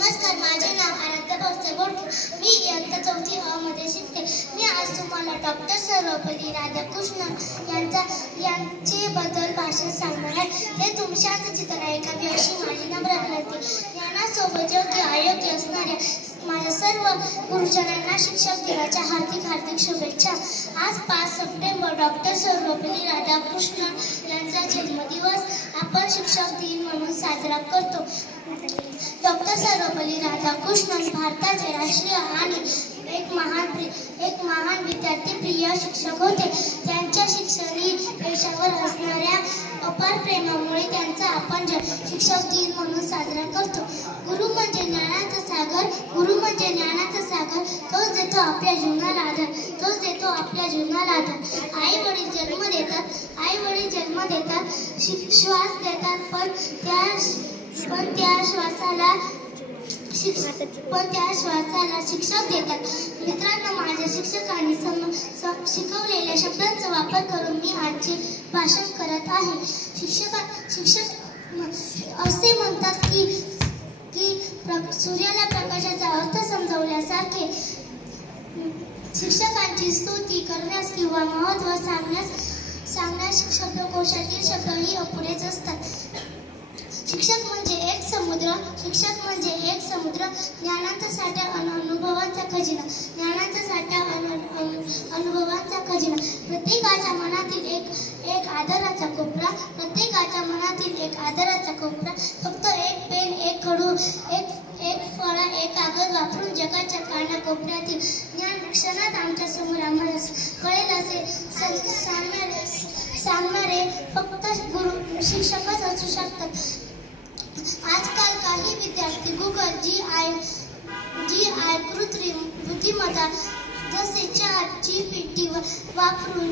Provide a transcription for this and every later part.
नमस्कार, माझे नाव आराध्या भाऊसाहेब बोडके. मी इयत्ता 4थी अ मध्ये शिकते. मी आज तुम्हाला डॉक्टर सर्वपल्ली राधाकृष्णन यांचे बद्दल भाषण सांगणार आहे. ते तुम्ही शांत चित्ताने ऐकावे अशी माझी नम्र विनंती. ज्ञानासोबत योग्य अयोग्य असणाऱ्या माझ्या सर्व गुरुजनांना शिक्षक दिनाच्या हार्दिक शुभेच्छा. आज 5 सप्टेंबर डॉक्टर सर्वपल्ली राधाकृष्णन यांचा जन्मदिवस आपण शिक्षक दिन म्हणून साजरा करतो. डॉक्टर सर्वपल्ली राधाकृष्णन भारताचे राष्ट्रीय आणि एक महान विद्यार्थी प्रिय शिक्षक होते. त्यांच्या शिक्षणी देशावर असणाऱ्या अपार प्रेमामुळे त्यांचा आपण शिक्षक दिन म्हणून साजरा करतो. गुरु म्हणजे ज्ञानाचा सागर, तोच देतो आपल्या जीवनाला आधार. आई वडील जन्म देतात, श्वास देतात, पण त्या श्वासाला शिक्षक देतात. मित्रांनो, माझ्या शिक्षकांनी शिकवलेल्या शब्दांचा वापर करून मी आजचे भाषण करत आहे. शिक्षक असे म्हणतात की सूर्याला प्रकाशाचा अर्थ समजवल्यासारखे शिक्षकांची स्तुती करण्यास किंवा महत्त्व सांगण्यास शब्दकोशातील शब्दही अपुरेच असतात. शिक्षक म्हणजे एक समुद्र, ज्ञानाचा साठा आणि अनुभवांचा खजिना. प्रत्येकाच्या मनातील एक आदराचा कोपरा, फक्त एक पेन, एक खडू, एक फळा, एक कागद वापरून जगाच्या कानाकोपऱ्यातील ज्ञान क्षणात आमच्या समोर आम्हाला कळेल असे सांगणारे फक्त शिक्षकच असू शकतात. आजकाल काही विद्यार्थी गुगल, जीआय, कृत्रिम बुद्धिमत्ता जसे ChatGPT वापरून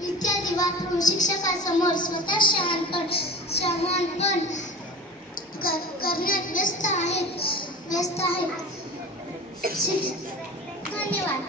इत्यादी वापरून शिक्षकांसमोर स्वतः शहाणपण करण्यात व्यस्त आहेत. धन्यवाद.